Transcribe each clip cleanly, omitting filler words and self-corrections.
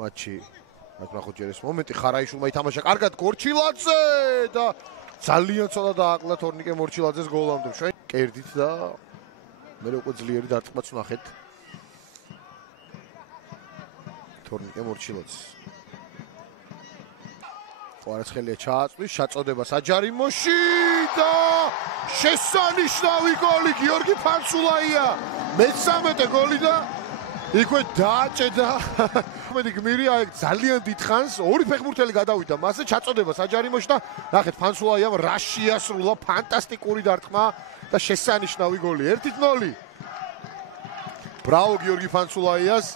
მატჩი. აქ ნახოთ ჯერ ეს მომენტი ხარაიშვილმა ითამაშა კარგად გორჩილაძე და ძალიან ცოტა დააკლა თორნიკე მორჩილაძეს გოლამდე. ჩვენ კერდით და მე უკვე ძლიერი დარტყმაც ვნახეთ. თორნიკე მორჩილაძეს. ყვარაცხელია ჩააწვის, შეწოდება საჯარიმოში და შესანიშნავი გოლი გიორგი ფანსულაია. მე-13 გოლი და იქვე დააჭედა. მოდი გმირია ძალიან დიდხანს ორი ფეხბურთელი გადავიდა მასზე ჩაწოდება საჯარიმოში და ნახეთ ფანსულაიამ რა შეასრულა ფანტასტიკური დარტყმა და შესანიშნავი გოლი 1-0. ბრავო გიორგი ფანსულაიას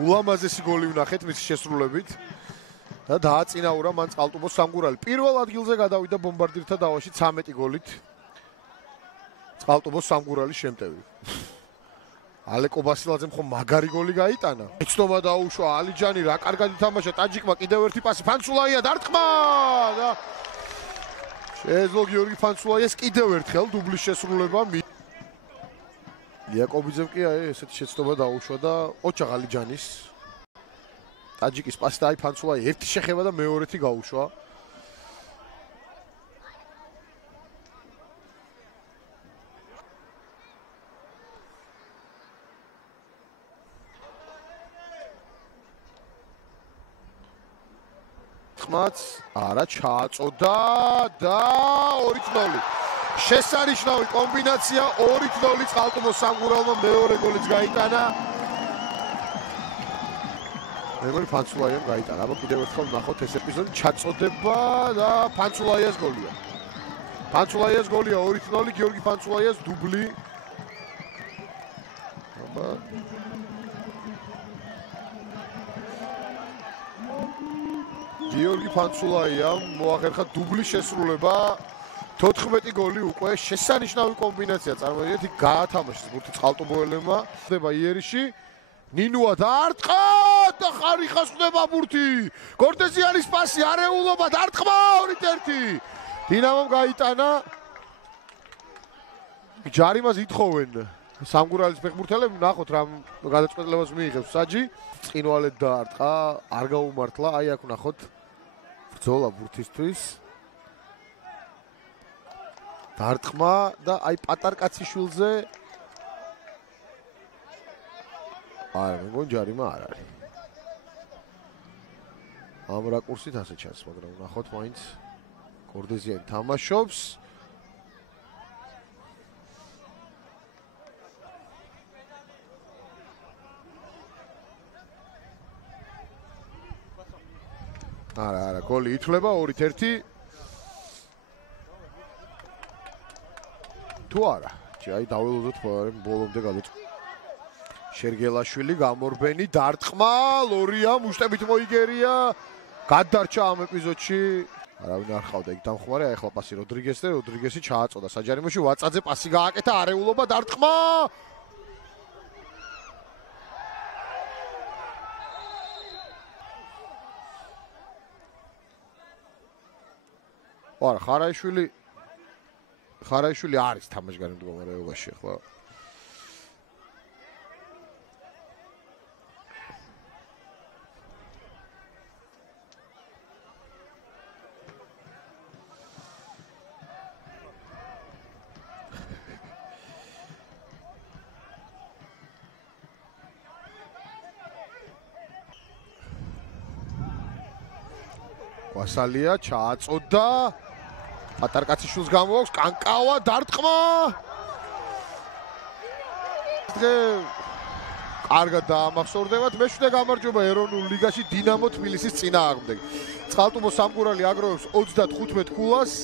ულამაზესი გოლი ვნახეთ მისი შესრულებით და დააწინაურა მან წყალტუბოს სამგურალი. პირველ ადგილზე გადავიდა ბომბარდირთა დავაში 13 გოლით. წყალტუბოს სამგურალის შემტევი. ალეკო ბასილაძემ ხომ მაგარი გოლი გაიტანა. ეცნობა დაუშვა ალიჯანი რა კარგად ითამაშა ტაჯიკმა კიდევ ერთი პასი ფანსულაია დარტყმა და შეეძლო გიორგი ფანსულაიას კიდევ ერთხელ დუბლის შესრულება. იაკობიძემ კი ესეთი შეცდომა დაუშვა და ოჩაღ ალიჯანის ტაჯიკის პასი და ფანსულაია ერთი შეხება და მეორეთი გაუშვა. არა ჩააწოდა და 2-0. შესანიშნავი კომბინაცია 2-0 წყალტუბოს სამგურალმა მეორე გოლიც გაიტანა. მეგონი ფანსულაიამ გაიტანა. აბა კიდევ ერთხელ ნახოთ ეს ეპიზოდი ჩაწოდება და ფანსულაიას გოლია. ფანსულაიას გოლია 2-0 გიორგი ფანსულაიას დუბლი. აბა გიორგი ფანსულაიამ მოახერხა დუბლის შესრულება 14 გოლი უკვე შესანიშნავი კომბინაცია წარმოიდგინეთ იქ გაათამაშეს ბურთი წყალტუბოელებმა ხდება იერიში ნინუა დაარტყა და ხარიხას ხდება ბურთი გორდეზიანის პასი არეულობა დარტყმა 2-1 დინამომ გაიტანა ჯარიმას ითხოვენ სამგურალის ფეხბურთელები ნახოთ რა გადაწყვეტილებას მიიღებს საჯი წინვალედ დაარტყა არ გაუმართლა აი აქ ნახოთ ბრძოლა ბურთისთვის დარტყმა და აი პატარკაციშვილზე არა მეგონი ჯარიმა არ არის ამ რაკურსით ასე ჩანს მაგრამ ნახოთ მაინც გორდეზიანი თამაშობს არა გოლი ითვლება 2-1 თუ არა აი დაველოდოთ ბოლომდე გადაწყვეტ შერგელაშვილი გამორბენი დარტყმა ლორია მუშტებით მოიგერია გადარჩა ამ ეპიზოდში არავინ არ ხავდა იქ დამხმარე აი ახლა პასი როდრიგესს და როდრიგესი ჩააწოდა საჯარიმოში ვაწაძე პასი გააკეთა არეულობა დარტყმა არა ხარაიშვილი არის თამაშგარი მდგომარეობაში ახლა კვასალია ჩააწოდა პატარკაციშვილს გამოაქვს კანკავა დარტყმა კარგად დაამახსოვრდებათ მე-7 გამარჯვება ეროვნულ ლიგაში დინამო თბილისის წინააღმდეგ წყალტუბოს სამგურალი აგროვებს 35 ქულას